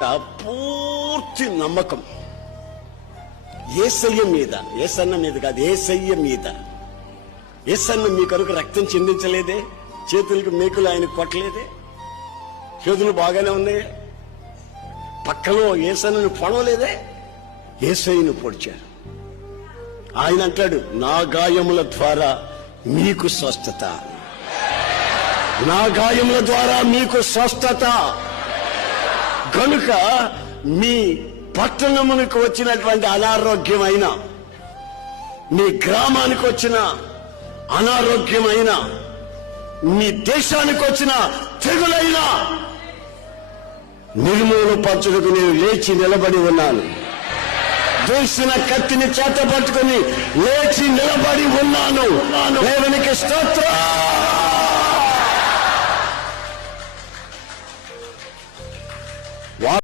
పూర్తి నమ్మకం యేసయ్య మీద, యేసన్న మీద కాదు, యేసయ్య మీద. యేసన్న మీ కొరకు రక్తం చిందించలేదే, చేతులకు మేకులు ఆయన కొట్టలేదే, చేతులు బాగానే ఉన్నాయి, పక్కలో యేసన్నను పొడవలేదే, యేసయ్యను పొడిచారు. ఆయన అంటాడు, నా గాయముల ద్వారా మీకు స్వస్థత, నా గాయముల ద్వారా మీకు స్వస్థత. కనుక మీ పట్టణమునికి వచ్చినటువంటి అనారోగ్యమైన, మీ గ్రామానికి వచ్చిన అనారోగ్యమైన, మీ దేశానికి వచ్చిన తెగులైనా నిర్మూలపరచుటకు నేను లేచి నిలబడి ఉన్నాను. దూసిన కత్తిని చేత పట్టుకుని లేచి నిలబడి ఉన్నాను. దేవునికి స్తోత్రం.